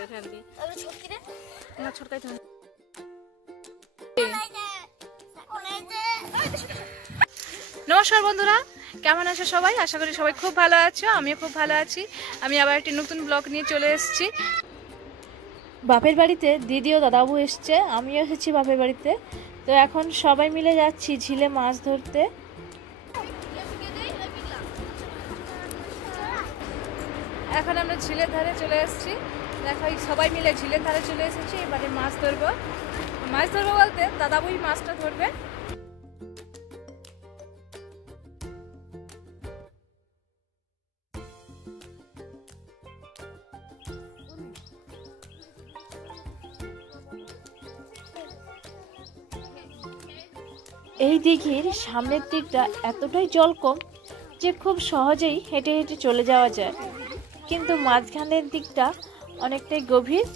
জলের ফ্যান দিয়ে না ছটকাইতে হবে। নমস্কার বন্ধুরা, কেমন আছো সবাই? আশা করি সবাই খুব ভালো আছো, আমিও খুব ভালো আছি। আমি আবার একটি নতুন ব্লগ নিয়ে চলে এসেছি। বাপের বাড়িতে দিদি ও দাদাবু এসছে, আমিও এসেছি বাপের বাড়িতে। তো এখন সবাই মিলে যাচ্ছি ঝিলে মাছ ধরতে। এখন আমরা ঝিলের ধারে চলে এসেছি। দেখো সবাই মিলে ঝিলের ধারে চলে এসেছি। এবারে মাছ ধরবো বলতে দাদাবুই মাছটা ধরবে। এই দিঘির সামনের দিকটা এতটাই জল কম যে খুব সহজেই হেঁটে হেঁটে চলে যাওয়া যায়, কিন্তু মাঝখানের দিকটা অনেকটাই গভীর।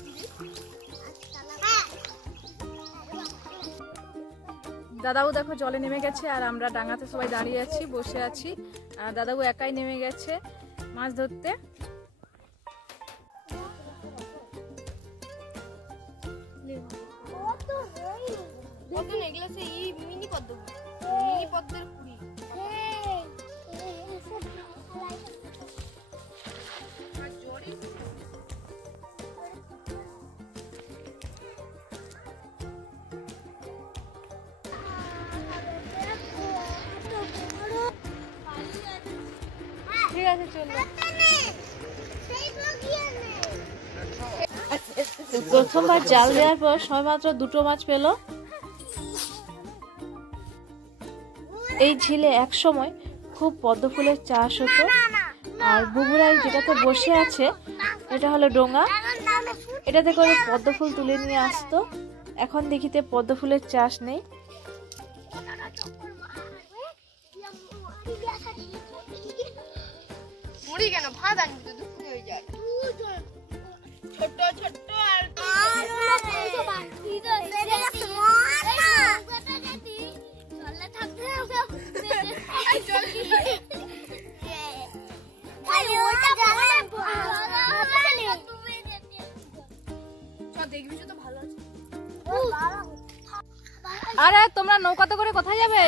দাদাবু দেখো জলে নেমে গেছে আর আমরা ডাঙাতে সবাই দাঁড়িয়ে আছি, বসে আছি। দাদাবু একাই নেমে গেছে মাছ ধরতে। ঠিক আছে চলো। প্রথমবার জাল দেওয়ার পর সবেমাত্র দুটো মাছ পেল। এই ঝিলে এক সময় খুব পদ্ম ফুলের চাষ হতো, আর বুবুরাই যেটাতে বসে আছে এটা হলো ডোঙা, এটাতে করে পদ্ম ফুল তুলে নিয়ে আসতো। এখন দেখিতে পদ্ম ফুলের চাষ নেই। কেন ভাত আনবি তো দুপুরে হয়ে যায়। ছোট ছোট দেখবি তো ভালো আছে। আরে তোমরা নৌকাতে করে কোথায় যাবে?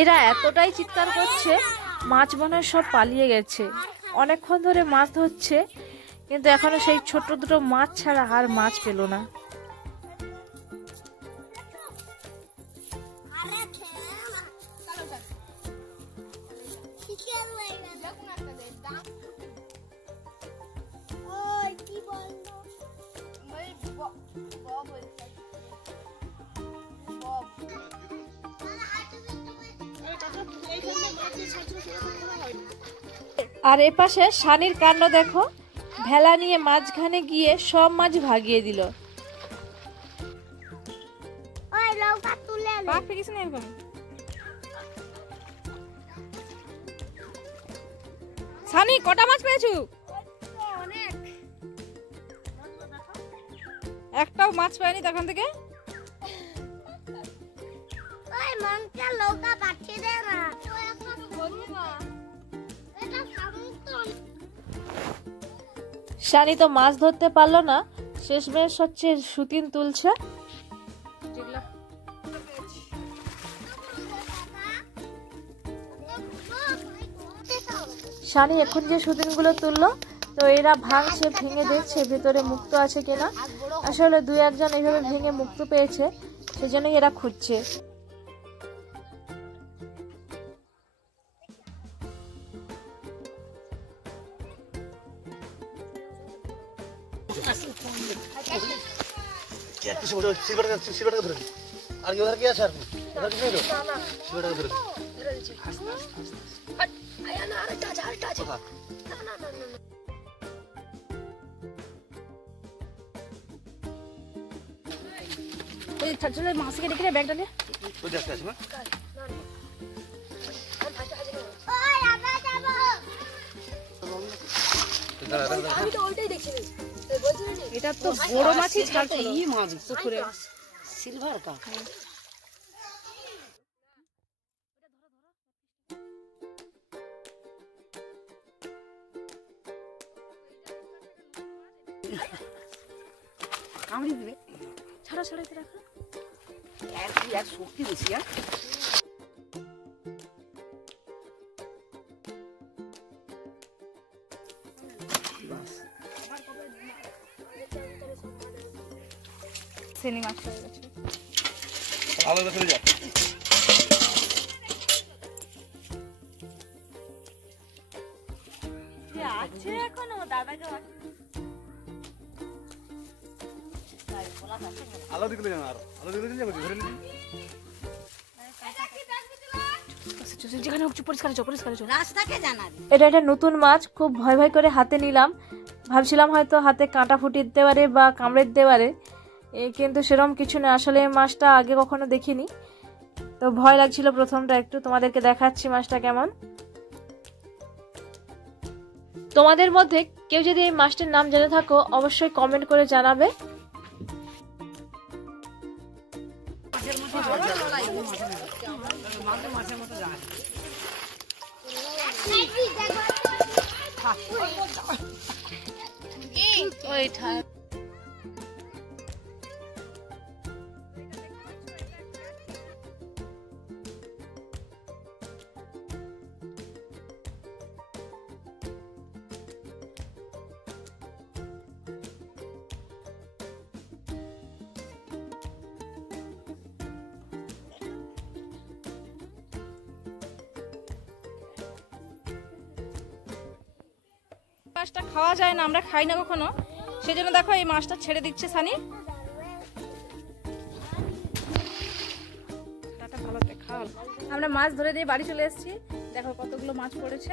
এরা এতটাই চিৎকার করছে, মাছ মনে হয় সব পালিয়ে গেছে। অনেকক্ষণ ধরে মাছ ধরছে, কিন্তু এখনো সেই ছোট দুটো মাছ ছাড়া আর মাছ পেল না। আর এপাশে শানির কাণ্ড দেখো, ভেলা নিয়ে মাঝখানে গিয়ে সব মাছ ভাগিয়ে দিল। শানি কটা মাছ পেয়েছো? একটাও মাছ পায়নি তখন থেকে। শানি তো মাছ ধরতে পারলো না, শেষমেশ হচ্ছে সুতিন তুলছে। শানি এখন যে সুতিনগুলো তুললো, তো এরা ভাঙছে, ভেঙে দেখছে ভেতরে মুক্ত আছে কিনা। আসলে দুই একজন এইভাবে ভেঙে মুক্ত পেয়েছে, সেজন্যই এরা খুঁজছে। সিলভারটা ধরে আর কি ওধার কি আছে আর কি ওধার কিছু নেই তো সিলভারটা ধরে ওই চলে মাসিকে ডেকে রে ব্যাগটা নে ওই দেখতে আছে না আমি তো ওইটাই দেখছি এটা তো বড় মাছই ছাড়ছিল এই মাছ পুকুরে সিলভার কা কামড়ি দিবে ছাড়া ছাড়া এটা রাখো আর শক্তি বেশি আর সেনি মাছ হয়ে গেছে ভালো করে যা আছে এখনো দাদাকে আলো দিলে জানা আর আলো দিলে যাবে ধরে নি যেখানে হোক পরিষ্কার চো রাস্তাকে জানাবি এটা একটা নতুন মাছ খুব ভয় ভয় করে হাতে নিলাম ভাবছিলাম হয়তো হাতে কাঁটা ফুটিয়ে দিতে পারে বা কামড়ে দিতে পারে কিন্তু সেরকম কিছু না আসলে এই মাছটা আগে কখনো দেখিনি তো ভয় লাগছিল প্রথমটা একটু তোমাদেরকে দেখাচ্ছি মাছটা কেমন তোমাদের মধ্যে কেউ যদি এই মাছটার নাম জেনে থাকো অবশ্যই কমেন্ট করে জানাবে মাছটা খাওয়া যায় না আমরা খাই না কখনো সেজন্য দেখো এই মাছটা ছেড়ে দিচ্ছে সানি আমরা মাছ ধরে দিয়ে বাড়ি চলে এসেছি দেখো কতগুলো মাছ পড়েছে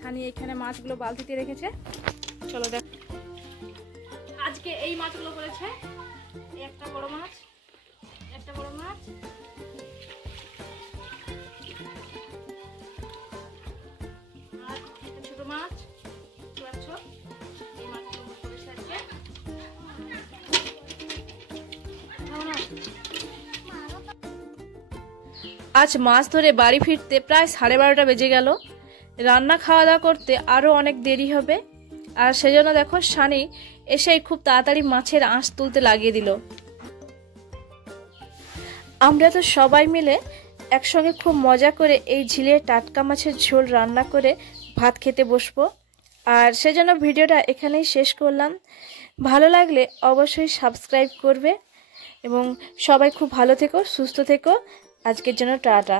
সানি এখানে মাছগুলো বালতিতে রেখেছে চলো দেখ আজকে এই মাছগুলো পড়েছে একটা বড় মাছ আর একটা ছোট মাছ এই মাছগুলো পড়েছে আজকে আজ মাছ ধরে বাড়ি ফিরতে প্রায় 12:30 বেজে গেল রান্না খাওয়া দাওয়া করতে আরও অনেক দেরি হবে আর সেজন্য দেখো সানি এসেই খুব তাড়াতাড়ি মাছের আঁশ তুলতে লাগিয়ে দিল আমরা তো সবাই মিলে একসঙ্গে খুব মজা করে এই ঝিলের টাটকা মাছের ঝোল রান্না করে ভাত খেতে বসবো আর সেজন্য ভিডিওটা এখানেই শেষ করলাম ভালো লাগলে অবশ্যই সাবস্ক্রাইব করবে এবং সবাই খুব ভালো থেকো সুস্থ থেকো আজকের জন্য টাটা